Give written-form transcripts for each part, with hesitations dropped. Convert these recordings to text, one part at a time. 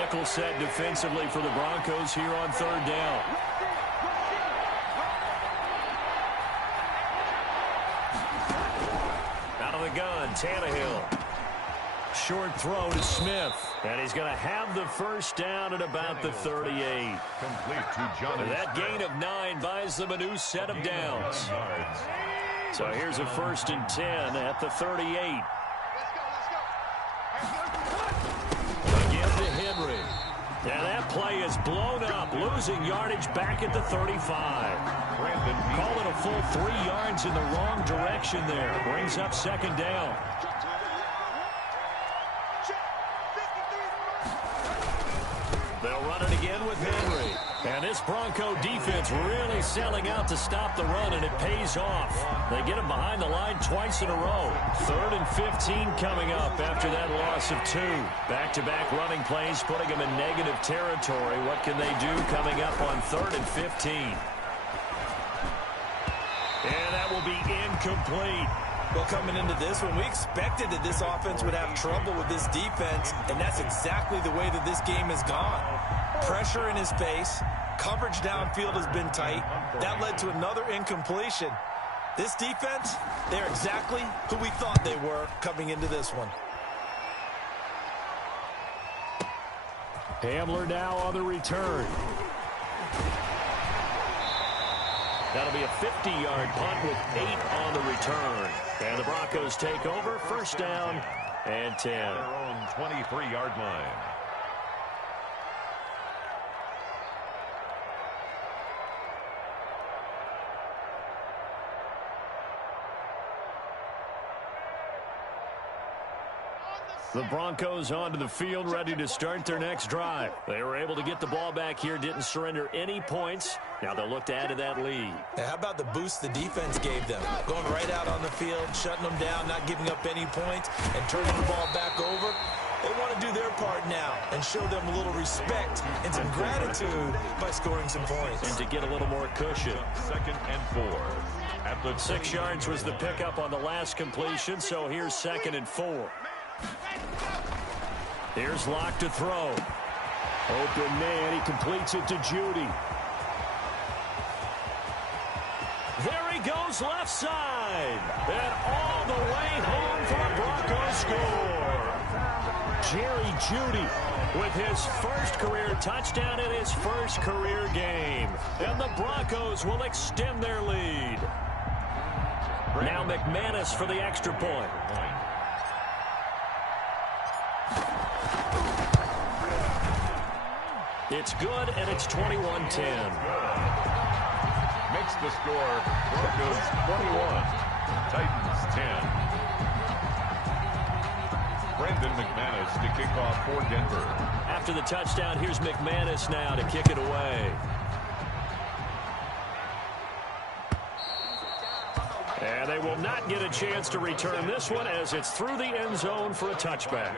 nickel set defensively for the Broncos here on third down. Out of the gun, Tannehill. Short throw to Smith. And he's going to have the first down at about the 38. Complete to Johnny That gain of 9 buys them a new set of downs. So here's a 1st and 10 at the 38. Again to Henry. And that play is blown up, losing yardage back at the 35. Call it a full 3 yards in the wrong direction there. Brings up 2nd down. They'll run it again with Henry. And this Bronco defense really selling out to stop the run, and it pays off. They get him behind the line twice in a row. 3rd and 15 coming up after that loss of 2. Back-to-back running plays putting them in negative territory. What can they do coming up on 3rd and 15? And that will be incomplete. Well, coming into this one, we expected that this offense would have trouble with this defense, and that's exactly the way that this game has gone. Pressure in his face, coverage downfield has been tight. That led to another incompletion. This defense, they're exactly who we thought they were coming into this one. Hamler now on the return. That'll be a 50-yard punt with 8 on the return. And the Broncos take over, 1st down and 10. Their own 23-yard line. The Broncos onto the field, ready to start their next drive. They were able to get the ball back here, didn't surrender any points. Now they'll look to add to that lead. Now, how about the boost the defense gave them? Going right out on the field, shutting them down, not giving up any points, and turning the ball back over. They want to do their part now and show them a little respect and some gratitude by scoring some points. And to get a little more cushion. 2nd and 4. At the 6 yards was the pickup on the last completion, so here's 2nd and 4. Here's Locke to throw. Open man, he completes it to Judy. There he goes left side. And all the way home for a Broncos score. Jerry Judy with his first career touchdown in his first career game. And the Broncos will extend their lead. Now McManus for the extra point. It's good, and it's 21-10. Makes the score. Broncos 21. Titans 10. Brandon McManus to kick off for Denver. After the touchdown, here's McManus now to kick it away. And they will not get a chance to return this one as it's through the end zone for a touchback.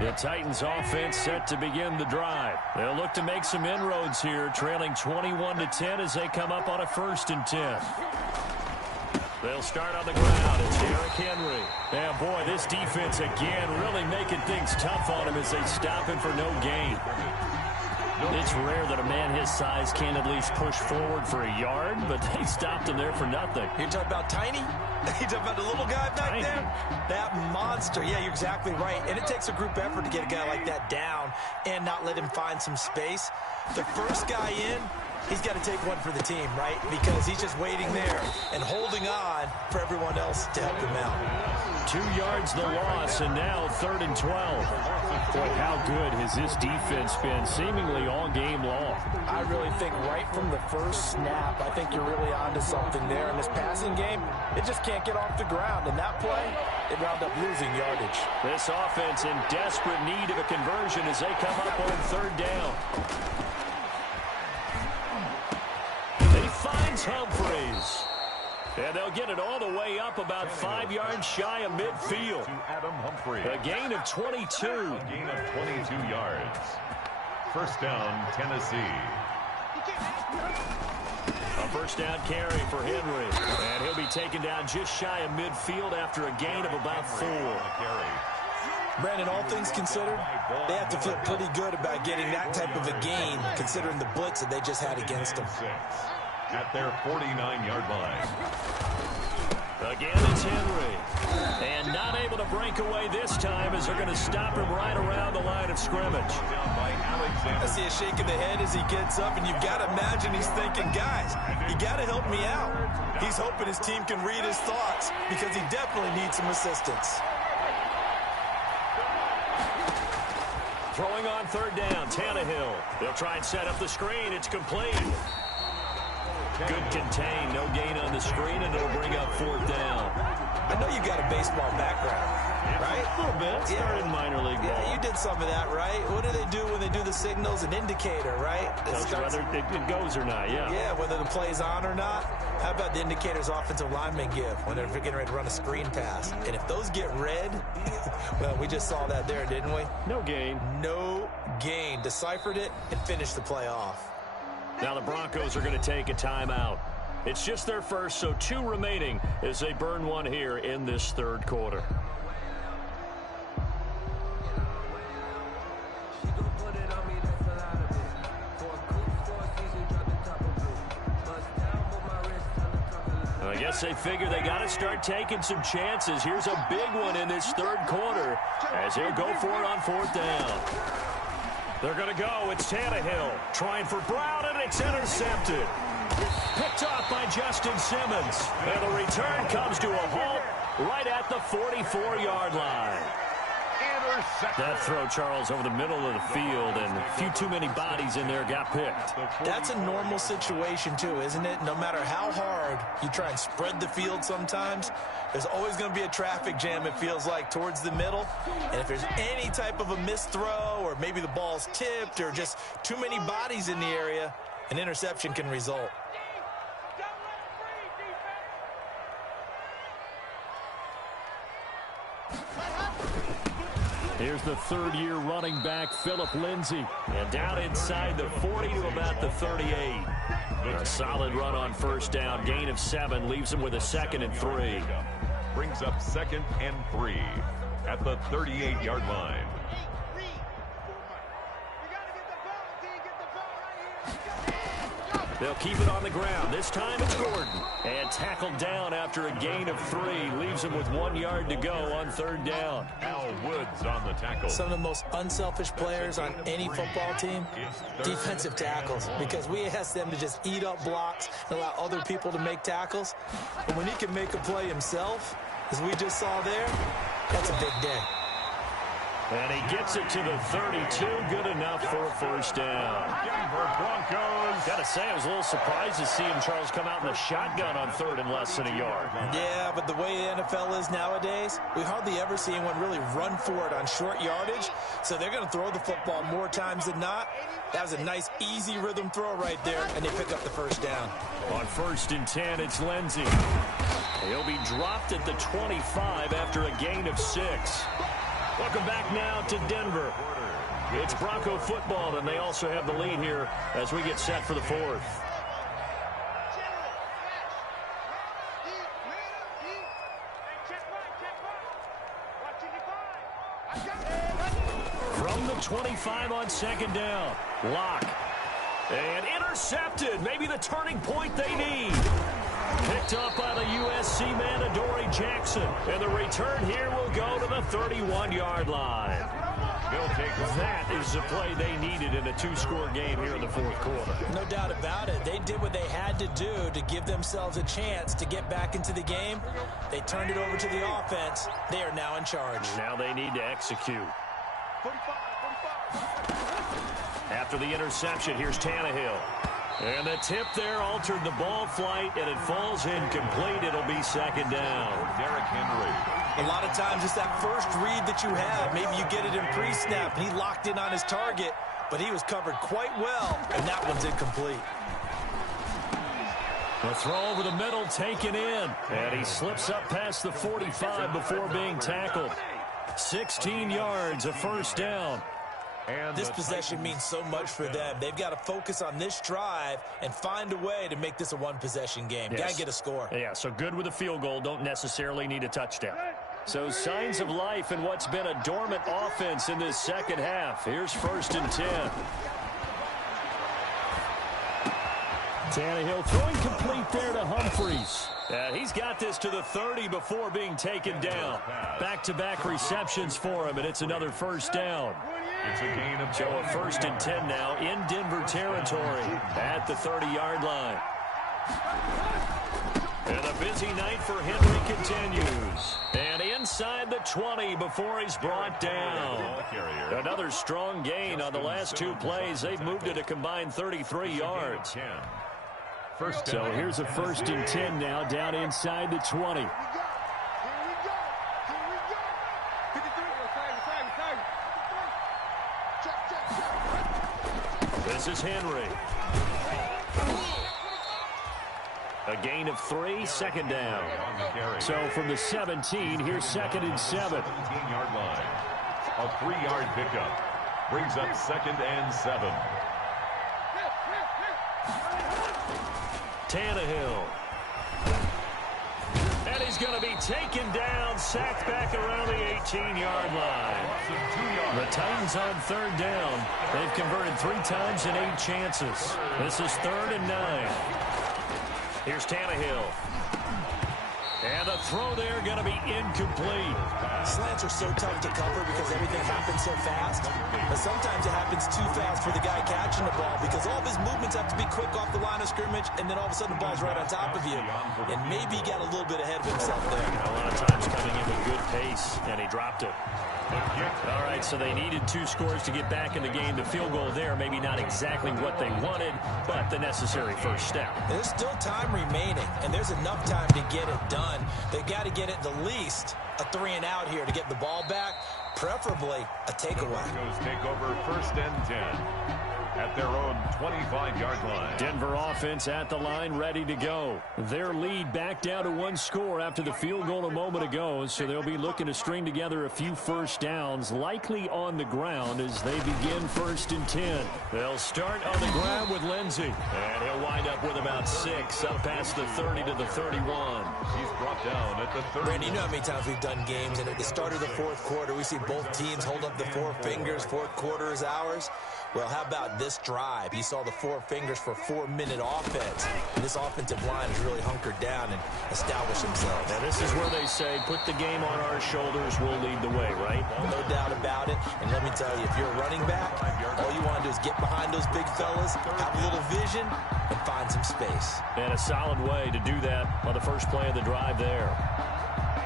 The Titans offense set to begin the drive. They'll look to make some inroads here, trailing 21-10 as they come up on a 1st and 10. They'll start on the ground. It's Derrick Henry. Yeah, boy, this defense again really making things tough on him as they stop him for no gain. It's rare that a man his size can at least push forward for a yard, but they stopped him there for nothing. You're talking about tiny? You're talking about the little guy back there? That monster. Yeah, you're exactly right. And it takes a group effort to get a guy like that down and not let him find some space. The first guy in, he's got to take one for the team, right? Because he's just waiting there and holding on for everyone else to help him out. 2 yards the loss, and now 3rd and 12. Boy, how good has this defense been seemingly all game long? I really think right from the first snap, I think you're really onto something there. In this passing game, it just can't get off the ground. And that play, it wound up losing yardage. This offense in desperate need of a conversion as they come up on 3rd down. He finds Humphreys. And they'll get it all the way up about 5 yards shy of midfield. To Adam Humphrey. A gain of 22. A gain of 22 yards. 1st down, Tennessee. A first down carry for Henry. And he'll be taken down just shy of midfield after a gain of about 4. Brandon, all things considered, they have to feel pretty good about getting that type of a gain, considering the blitz that they just had against them. At their 49-yard line. Again, it's Henry. And not able to break away this time as they're going to stop him right around the line of scrimmage. I see a shake of the head as he gets up, and you've got to imagine he's thinking, guys, you got to help me out. He's hoping his team can read his thoughts because he definitely needs some assistance. Throwing on third down, Tannehill. They'll try and set up the screen. It's complete. Good contain, no gain on the screen, and it'll bring up fourth down. I know you got a baseball background, right? A little bit. Started in minor league ball. Yeah, you did some of that, right? What do they do when they do the signals? An indicator, right? Whether it goes or not, yeah. Yeah, whether the play's on or not. How about the indicators offensive linemen give when they're getting ready to run a screen pass? And if those get red, well, we just saw that there, didn't we? No gain. No gain. Deciphered it and finished the play off. Now the Broncos are going to take a timeout. It's just their first, so 2 remaining as they burn one here in this third quarter. I guess they figure they got to start taking some chances. Here's a big one in this third quarter as he'll go for it on fourth down. They're going to go. It's Tannehill trying for Brown, and it's intercepted. Picked off by Justin Simmons. And the return comes to a halt right at the 44-yard line. That throw, Charles, over the middle of the field, and a few too many bodies in there got picked. That's a normal situation, too, isn't it? No matter how hard you try and spread the field sometimes, there's always going to be a traffic jam, it feels like, towards the middle. And if there's any type of a missed throw, or maybe the ball's tipped, or just too many bodies in the area, an interception can result. Here's the third-year running back, Phillip Lindsay. And down inside the 40 to about the 38. A solid run on first down. Gain of 7 leaves him with a 2nd and 3. Brings up 2nd and 3 at the 38-yard line. They'll keep it on the ground. This time it's Gordon. And tackled down after a gain of 3. Leaves him with 1 yard to go on third down. Al Woods on the tackle. Some of the most unselfish players on any football team, defensive tackles. Because we ask them to just eat up blocks and allow other people to make tackles. But when he can make a play himself, as we just saw there, that's a big day. And he gets it to the 32. Good enough for a first down. Denver Broncos. Got to say, I was a little surprised to see him, Charles, come out in the shotgun on third and less than a yard. Yeah, but the way the NFL is nowadays, we hardly ever see anyone really run for it on short yardage. So they're going to throw the football more times than not. That was a nice, easy rhythm throw right there, and they pick up the first down. On 1st and 10, it's Lindsay. He'll be dropped at the 25 after a gain of 6. Welcome back now to Denver. It's Bronco football, and they also have the lead here as we get set for the 4th. From the 25 on 2nd down, Locke. And intercepted, maybe the turning point they need. Picked up by the USC man, Adoree Jackson. And the return here will go to the 31-yard line. That is the play they needed in a 2-score game here in the 4th quarter. No doubt about it. They did what they had to do to give themselves a chance to get back into the game. They turned it over to the offense. They are now in charge. Now they need to execute. After the interception, here's Tannehill. And the tip there altered the ball flight, and it falls incomplete. It'll be 2nd down. Derrick Henry. A lot of times it's that first read that you have. Maybe you get it in pre-snap, and he locked in on his target, but he was covered quite well, and that one's incomplete. The throw over the middle taken in, and he slips up past the 45 before being tackled. 16 yards, a first down. And this possession means so much for them. They've got to focus on this drive and find a way to make this a one-possession game. Yes. Got to get a score. Yeah, so good with a field goal. Don't necessarily need a touchdown. So signs of life in what's been a dormant offense in this second half. Here's 1st and 10. Tannehill throwing complete there to Humphries. He's got this to the 30 before being taken down. Back-to-back receptions for him, and it's another 1st down. It's a gain of So a 1st and 10 now in Denver territory at the 30-yard line. And a busy night for Henry continues. And inside the 20 before he's brought down. Another strong gain on the last 2 plays. They've moved it a combined 33 yards. So here's a 1st and 10 now down inside the 20. This is Henry. A gain of 3, 2nd down. So from the 17, here's 2nd and 7. 17-yard line. A 3-yard pickup. Brings up 2nd and 7. Tannehill. And he's going to be taken down, sacked back around the 18-yard line. The Titans on 3rd down. They've converted 3 times in 8 chances. This is 3rd and 9. Here's Tannehill. And the throw there going to be incomplete. Slants are so tough to cover because everything happens so fast. But sometimes it happens too fast for the guy catching the ball because all of his movements have to be quick off the line of scrimmage, and then all of a sudden the ball's right on top of you. And maybe he got a little bit ahead of himself there. A lot of times coming in with good pace, and he dropped it. All right, so they needed 2 scores to get back in the game. The field goal there, maybe not exactly what they wanted, but the necessary 1st step. There's still time remaining, and there's enough time to get it done. They've got to get it the least a 3 and out here to get the ball back, preferably a takeaway. Take over 1st and 10 at their own 25-yard line. Denver offense at the line, ready to go. Their lead back down to 1 score after the field goal a moment ago, so they'll be looking to string together a few 1st downs, likely on the ground as they begin 1st and 10. They'll start on the ground with Lindsey, and he'll wind up with about 6, up past the 30 to the 31. He's brought down at the 30. Randy, you know how many times we've done games, and at the start of the 4th quarter, we see both teams hold up the 4 fingers, 4th quarter is ours. Well, how about this drive? You saw the 4 fingers for 4-minute offense. And this offensive line has really hunkered down and established themselves. Now, this is where they say, put the game on our shoulders, we'll lead the way, right? No doubt about it. And let me tell you, if you're a running back, all you want to do is get behind those big fellas, have a little vision, and find some space. And a solid way to do that on the first play of the drive there.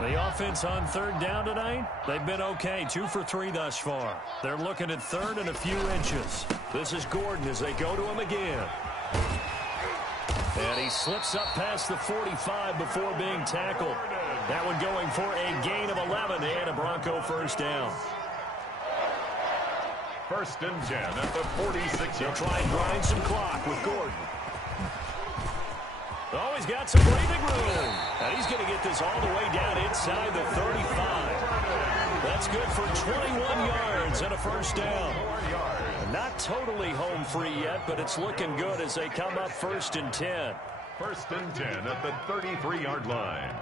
The offense on 3rd down tonight, they've been okay, 2 for 3 thus far. They're looking at 3rd and a few inches. This is Gordon as they go to him again. And he slips up past the 45 before being tackled. That one going for a gain of 11 and a Bronco 1st down. 1st and 10 at the 46. They'll try and grind some clock with Gordon. Oh, he's got some breathing room. And he's going to get this all the way down inside the 35. That's good for 21 yards and a 1st down. Not totally home free yet, but it's looking good as they come up 1st and 10. 1st and 10 at the 33-yard line.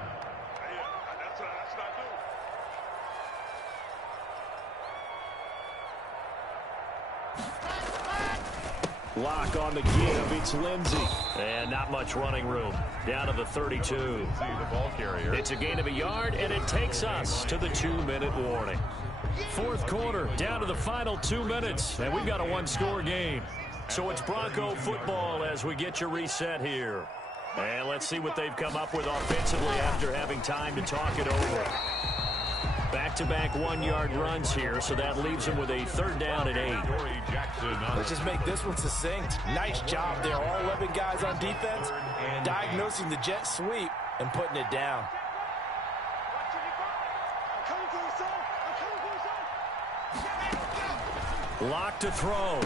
Lock on the give. It's Lindsey. And not much running room. Down to the 32. The ball carrier. It's a gain of a yard, and it takes us to the 2-minute warning. 4th quarter, down to the final 2 minutes, and we've got a 1-score game. So it's Bronco football as we get your reset here. And let's see what they've come up with offensively after having time to talk it over. Back-to-back 1-yard runs here, so that leaves them with a 3rd down and 8. Let's just make this one succinct. Nice job there. All 11 guys on defense diagnosing the jet sweep and putting it down. Lock to throw.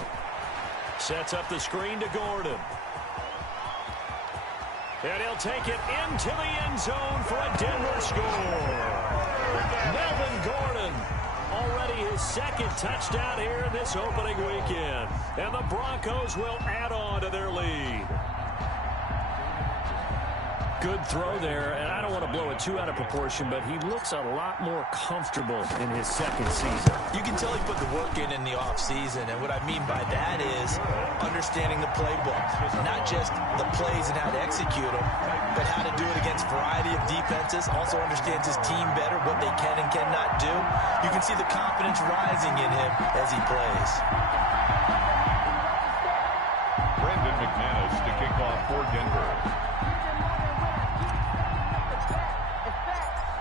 Sets up the screen to Gordon. And he'll take it into the end zone for a Denver score. Melvin Gordon Already his second touchdown here in this opening weekend. And the Broncos will add on to their lead. Good throw there, and I don't want to blow it too out of proportion, but he looks a lot more comfortable in his second season. You can tell he put the work in the offseason, and what I mean by that is understanding the playbook. Not just the plays and how to execute them, but how to do it against a variety of defenses. Also understands his team better, what they can and cannot do. You can see the confidence rising in him as he plays. Brandon McManus to kick off for Denver.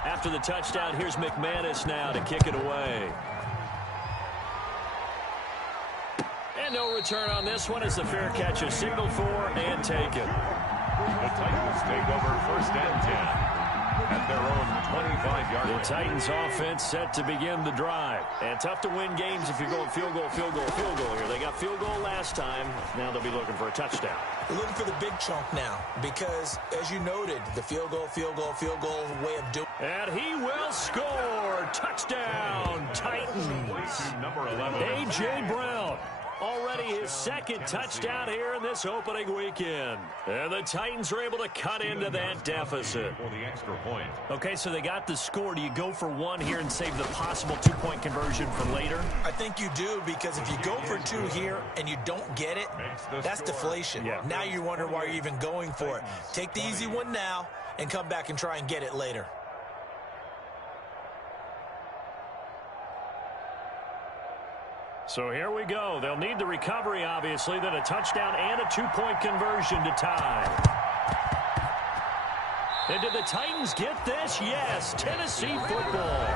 After the touchdown, here's McManus now to kick it away. And no return on this one as the fair catch is signaled for and taken. The Titans take over first and 10 at their own 25-yard line. The Titans offense set to begin the drive. And tough to win games if you're going field goal, field goal, field goal here. They got field goal last time. Now they'll be looking for a touchdown. They're looking for the big chunk now because, as you noted, the field goal way of doing. And he will score. Touchdown, Titans. Number 11. A.J. Brown. Already his second touchdown here in this opening weekend. And the Titans are able to cut into that deficit. For the extra point. Okay, so they got the score. Do you go for one here and save the possible two-point conversion for later? I think you do, because if you go for two here and you don't get it, that's deflation. Yeah. Now you're wondering why you're even going for it. Take the easy one now and come back and try and get it later. So here we go. They'll need the recovery, obviously, then a touchdown and a two-point conversion to tie. And did the Titans get this? Yes, Tennessee football.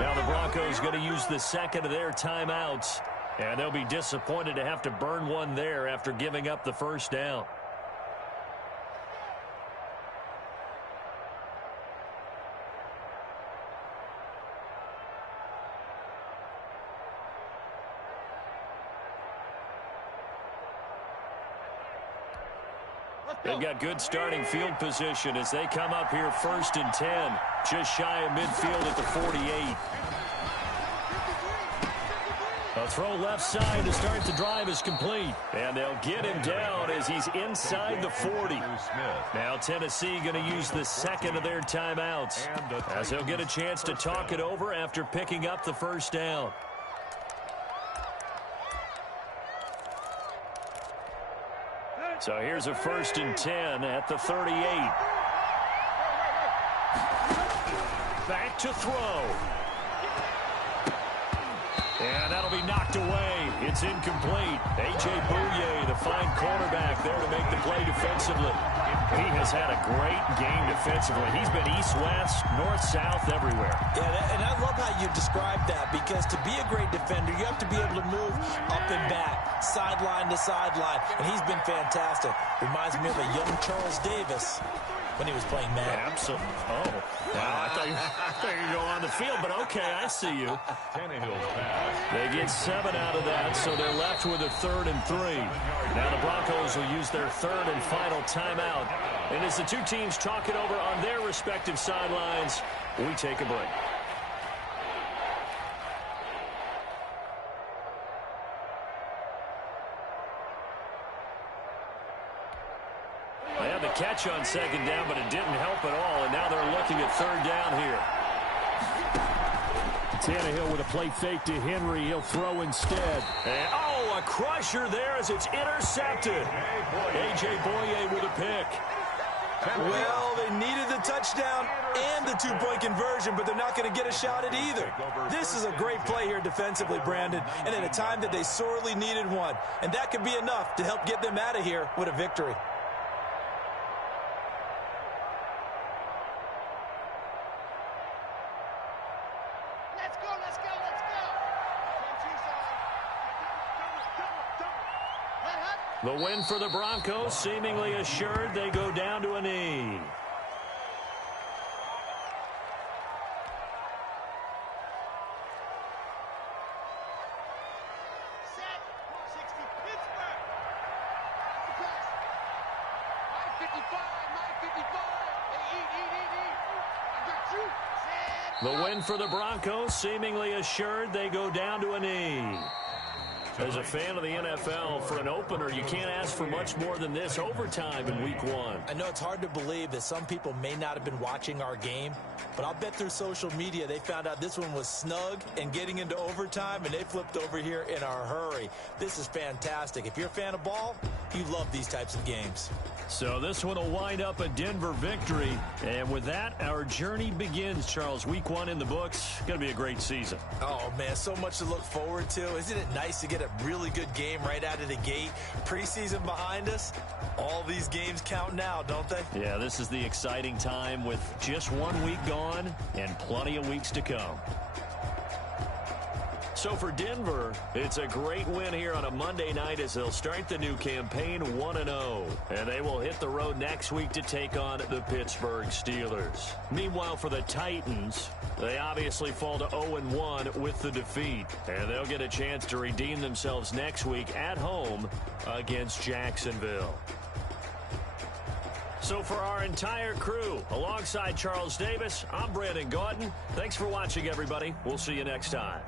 Now the Broncos going to use the second of their timeouts. And they'll be disappointed to have to burn one there after giving up the first down. They've got good starting field position as they come up here first and 10. Just shy of midfield at the 48. A throw left side to start the drive is complete. And they'll get him down as he's inside the 40. Now Tennessee going to use the second of their timeouts as they'll get a chance to talk it over after picking up the first down. So here's a first and 10 at the 38. Back to throw. And that'll be knocked away. It's incomplete. A.J. Bouye, the fine cornerback there to make the play defensively. He has had a great game defensively. He's been east-west, north-south, everywhere. Yeah, and I love how you described that, because to be a great defender, you have to be able to move up and back, sideline to sideline, and he's been fantastic. Reminds me of a young Charles Davis when he was playing Madden. Yeah, absolutely. Oh, wow. I thought you were going on the field, but okay, I see you. They get 7 out of that, so they're left with a 3rd and 3. Now the Broncos will use their 3rd and final timeout. And as the two teams talk it over on their respective sidelines, we take a break. They had the catch on second down, but it didn't help at all, and now they're looking at 3rd down here. Tannehill with a play fake to Henry. He'll throw instead. And, oh, a crusher there as it's intercepted. A.J. Bouye with a pick. Well, they needed the touchdown and the two-point conversion, but they're not going to get a shot at either. This is a great play here defensively, Brandon, and at a time that they sorely needed one. And that could be enough to help get them out of here with a victory. The win for the Broncos seemingly assured. They go down to a knee. The win for the Broncos, seemingly assured. They go down to a knee. As a fan of the NFL, for an opener, you can't ask for much more than this overtime in Week 1. I know it's hard to believe that some people may not have been watching our game, but I'll bet through social media they found out this one was snug and getting into overtime, and they flipped over here in a hurry. This is fantastic. If you're a fan of ball, you love these types of games. So this one will wind up a Denver victory. And with that, our journey begins, Charles. Week 1 in the books. Going to be a great season. Oh, man, so much to look forward to. Isn't it nice to get a really good game right out of the gate? Preseason behind us. All these games count now, don't they? Yeah, this is the exciting time with just 1 week gone and plenty of weeks to come. So for Denver, it's a great win here on a Monday night as they'll start the new campaign 1-0. And they will hit the road next week to take on the Pittsburgh Steelers. Meanwhile, for the Titans, they obviously fall to 0-1 with the defeat. And they'll get a chance to redeem themselves next week at home against Jacksonville. So for our entire crew, alongside Charles Davis, I'm Brandon Gautin. Thanks for watching, everybody. We'll see you next time.